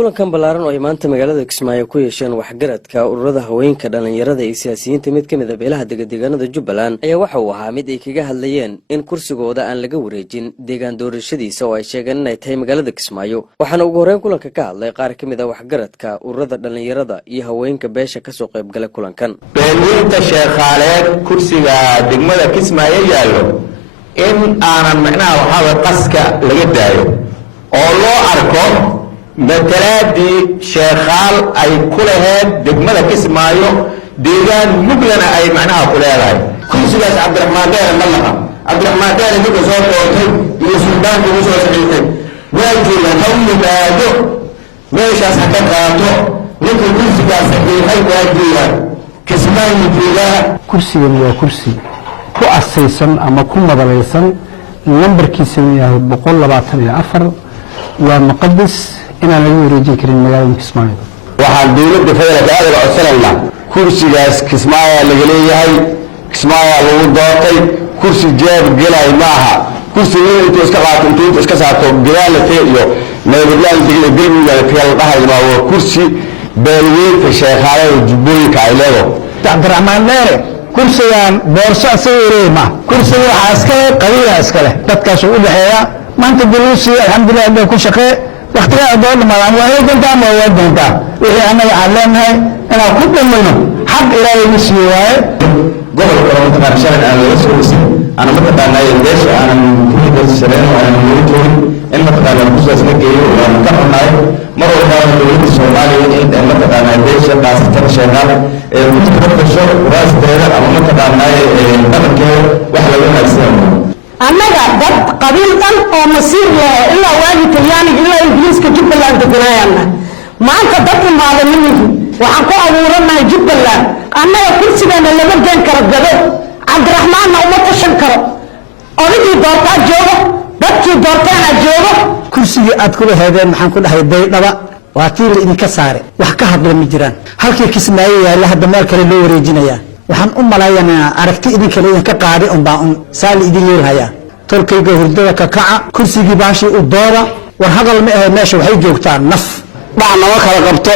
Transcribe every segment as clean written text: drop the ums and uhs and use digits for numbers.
kulankan ballaaran oo ay maanta magaalada Kismaayo ku yeesheen waxgaradka ururada haweenka dhalinyarada iyo siyaasiyiinta mid kamid ah beelaha deegaanada Jubbaland ayaa waxa uu ahaa mid ay kaga hadlayeen in kursigooda aan laga wareejin deegaan doorashadiisa oo ay sheegeen inay tahay magaalada Kismaayo waxaana ugu horreyn kulanka ka hadlay qaar kamid ah waxgaradka ururada dhalinyarada iyo haweenka beesha ka soo qayb galay kulankan beelinta sheekhaaleed kursiga degmada Kismaayo yaalo in aanan macnaha waxa qaska laga daayo oo loo arko matalaadii sheekhaal ay ku lahayd degmada Kismaayo deegaan muglana ay macnaha ku leedahay kursigaas Cabdiraxmaan Deere malaha Cabdiraxmaan Deere ninka soo doortay iyo suldaanka uu soo saxiixay waajiban hawlaado meeshaas ka qaato ninka kursigaas saxiixay waajiban Kismaayo joogaa kursigan waa kursi ku asaysan ama ku madalaysan nambarkiisu yahay 124 waa muqaddas inaan lagu wareejin karin magaalada Kismaayo waxaan dawladda federaalka aad uga codsanayna kursigaas Kismaayo laga leeyahay Kismaayo lagu doortay kursi jeeb galay maaha kursi intuu iska qaato intuu iska saarto galaalka iyo meelaha galmudug kala dhahay waa kursi beelweynta sheekhaaleed Jubbooyinka ay leedo Cabdiraxmaan Deere kursigan boorso asageeyma kursiga waxa iska qabiila iska leh dadkaas u dhaxeeya maanta dawladdu alxamdulillah ku shaqee waqtiga doon ma aan waa inta ma waa doonta wixii anaga calaamahay ina ku dhamayno xaq ilaahay masiyo waaye gobolka Roontana shalay aan la soo dhisay ana ma taqaanay deesha aan ku shareen aan muujiin in ma taqaanay kursigaas la geeyo waan ka xunaay mar walba dawladda Soomaaliya in ma taqaanay deesha qaasatan sheegaan ee ku tabasho raasteeda ama ma taqaanay dadkeeda wax laga haysan annaga dad qabiil dhan oo masiir leh ilaa waagi Talyaani ilaa Ingiriiska Jubbaland deganayna maanta dad imaada minigi waxaan ku abuuranahay Jubbaland annaga kursigeena lama geen karo gado Cabdiraxmaan uma tashan karo odigii doortaa joogo dadkii doortaana joogo kursiga aad ku leeyahay maxaan ku dhahay baydhaba waa tii idinka saare wax ka hadla ma jiraan halkii Kismaayo yaala hadda meel kale loo wareejinaya waxaan u malaayanaa aragti idin kale idin ka qaadi baan saal idin yeelaya tolkayga hurdada ka kaca kursigii baashi u dooda war hadal ma ahay meesha waxay joogtaan naf baan naga kala qabto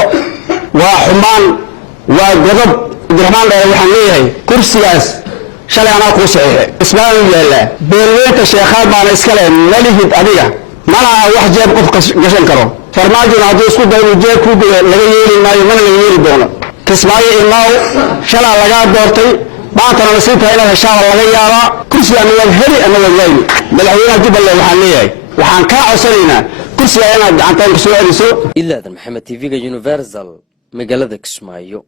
waa xumaan waa godob Cabdiraxmaan Deere waxaan leeyahay kursigaas shalay ana ku saxiixay Kismaayo yaala beelweynta sheekhaal baan iska leh malihid adiga malaha wax jeeb qof gashan karo farmaajo haddii isku dayo jeeb ku laga yeeli maayo mana laga yeeli doono Kismaayo inoo shalay laga doortay baantana nasiibta ila heshaa laga yaaba kursiga aan heli ama waayay madaxweynaha Jubbaland waxaan leeyahay waxaan ka codsanaynaa kursiga inaad gacantaan ku soo celiso ilaa Maxamed TV-ga Universal magaalada Kismaayo.